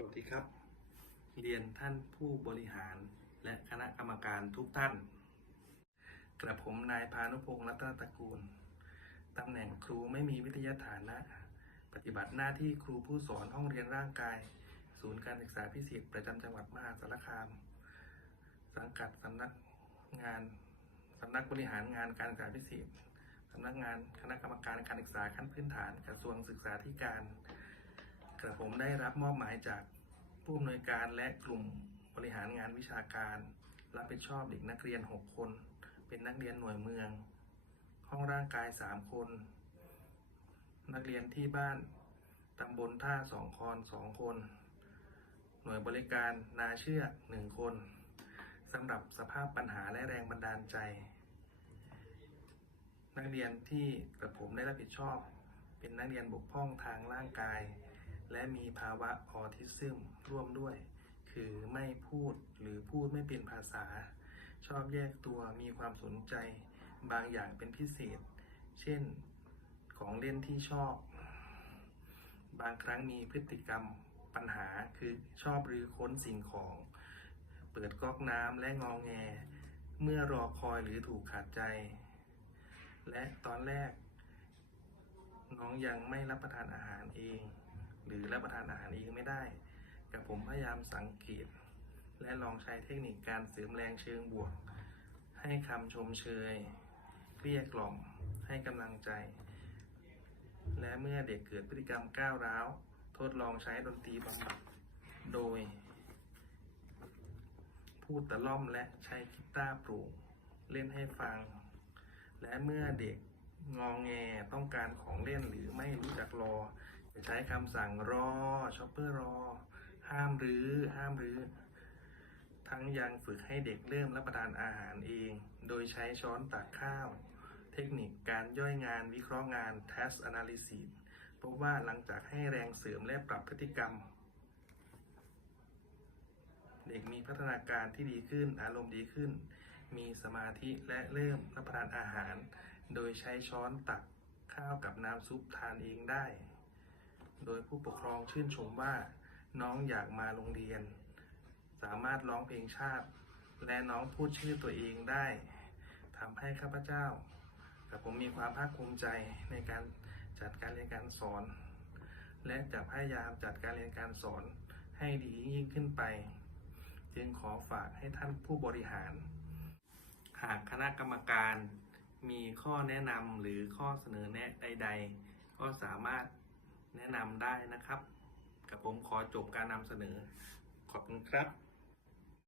สวัสดีครับ เรียนท่านผู้บริหารและคณะกรรมการทุกท่าน กระผมนายพานุพงศ์รัตนตระกูล ตำแหน่งครูไม่มีวิทยาฐานะ ปฏิบัติหน้าที่ครูผู้สอนห้องเรียนร่างกาย ศูนย์การศึกษาพิเศษประจำจังหวัดมหาสารคาม สังกัดสำนักงานสำนักบริหารงานการศึกษาพิเศษสำนักงานคณะกรรมการการศึกษาขั้นพื้นฐานกระทรวงศึกษาธิการ กระผมได้รับมอบหมายจากผู้อำนวยการและกลุ่มบริหารงานวิชาการ รับผิดชอบเด็กนักเรียน 6 คน เป็นนักเรียนหน่วยเมือง ห้องร่างกาย 3 คน นักเรียนที่บ้านตำบลท่าสองคอนสองคน หน่วยบริการนาเชือกหนึ่งคนสำหรับสภาพปัญหาและแรงบันดาลใจ นักเรียนที่กระผมได้รับผิดชอบ เป็นนักเรียนบกพร่องทางร่างกาย และมีภาวะออทิซึมร่วมด้วย คือไม่พูดหรือพูดไม่เป็นภาษา ชอบแยกตัวมีความสนใจ บางอย่างเป็นพิเศษ เช่นของเล่นที่ชอบ บางครั้งมีพฤติกรรมปัญหาคือชอบรื้อค้นสิ่งของ เปิดก๊อกน้ำและงองแง เมื่อรอคอยหรือถูกขัดใจ และตอนแรก น้องยังไม่รับประทานอาหารเอง หรือรับประทานอาหารเองไม่ได้ กับผมพยายามสังเกต และลองใช้เทคนิคการเสริมแรงเชิงบวก ให้คำชมเชยเกลี้ยกล่อมให้กำลังใจ และเมื่อเด็กเกิดพฤติกรรมก้าวร้าว ทดลองใช้ดนตรีบำบัดโดย พูดตะล่อมและใช้กีตาร์ปลูกเล่นให้ฟัง และเมื่อเด็กงองแงต้องการของเล่นหรือไม่รู้จักรอ จะใช้คำสั่งรอช็อปเปอร์รอ ห้ามรื้อห้ามรื้อ ทั้งยังฝึกให้เด็กเริ่มรับประทานอาหารเอง โดยใช้ช้อนตักข้าว เทคนิคการย่อยงานวิเคราะห์งาน task analysis พบว่าหลังจากให้แรงเสริมและปรับพฤติกรรม เด็กมีพัฒนาการที่ดีขึ้น อารมณ์ดีขึ้น มีสมาธิและเริ่มรับประทานอาหาร โดยใช้ช้อนตักข้าวกับน้ำซุปทานเองได้ โดยผู้ปกครองชื่นชมว่าน้องอยากมาโรงเรียน สามารถร้องเพลงชาติ และน้องพูดชื่อตัวเองได้ทำให้ข้าพเจ้ากับผมมีความภาคภูมิใจในการจัดการเรียนการสอน และจะพยายามจัดการเรียนการสอนให้ดียิ่งขึ้นไป จึงขอฝากให้ท่านผู้บริหาร หากคณะกรรมการมีข้อแนะนำหรือข้อเสนอแนะใด ๆ ก็สามารถ แนะนำได้นะครับกับผมขอจบการนำเสนอขอบคุณครับ